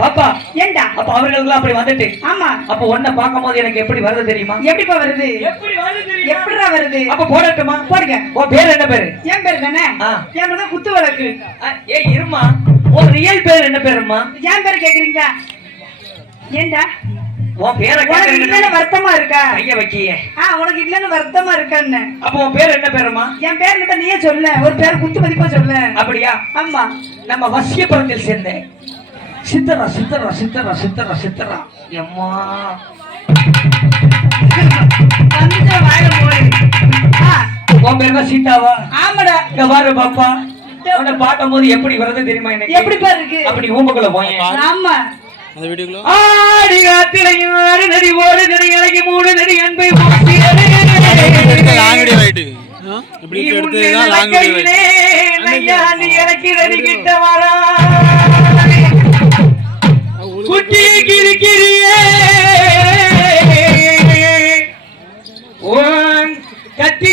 பாப்பா ஏண்டா அப்ப அவர்களுக்கு அப்படி வந்துட்டு ஆமா அப்ப ஒன்ன பாக்கும்போது எனக்கு எப்படி வருது தெரியுமா? எப்படிப்பா வருது? எப்படி வருது தெரியுமா? எப்படிடா வருது? அப்ப போடட்டுமா? போடுங்க. உன் பேர் என்ன பேரு? என் பேர் தானே. என் பேர் தான் குத்து விளக்கு. ஏய் இருமா, உன் ரியல் பேர் என்ன பேருமா? என் பேர் கேக்குறீங்களா? ஏண்டா உன் பேரை கேக்குறீங்க வருத்தமா இருக்கா? கைய வைக்கியே. உனக்கு இல்லன்னு வருத்தமா இருக்கான்னு. அப்ப உன் பேர் என்ன பேருமா? என் பேர் கிட்ட நீயே சொல்ல, ஒரு பேர் குத்து மதிப்பா சொல்ல. அப்படியா? ஆமா. நம்ம வசியபுரத்தில் சேர்ந்தேன் சித்தரா சித்தரா சித்தரா சித்தரா சித்தரா. அம்மா வந்துச்சா வாயில போய். உன் பேர் தான் சீதாவா? ஆமாடா. இங்க பாரு பாப்பா, உன்னை பார்க்கும்போது எப்படி வருது தெரியுமா எனக்கு? எப்படிப்பா இருக்கு? அப்படி ஊம்பக்குள்ள போய். ஆமா. அந்த வீடியோக்குள்ள ஆடி காத்திரையும் ஆறு நடி ஓடு நடி இலகி மூடு நடி அன்பை லாங் வீடியோ ரைட் இப்படி எடுத்து தான் லாங் வீடியோ ரைட் ஐயா நீ எனக்கு நடி கிட்ட வரா குட்டி கிரிக்கிரியே ஓன் கத்தி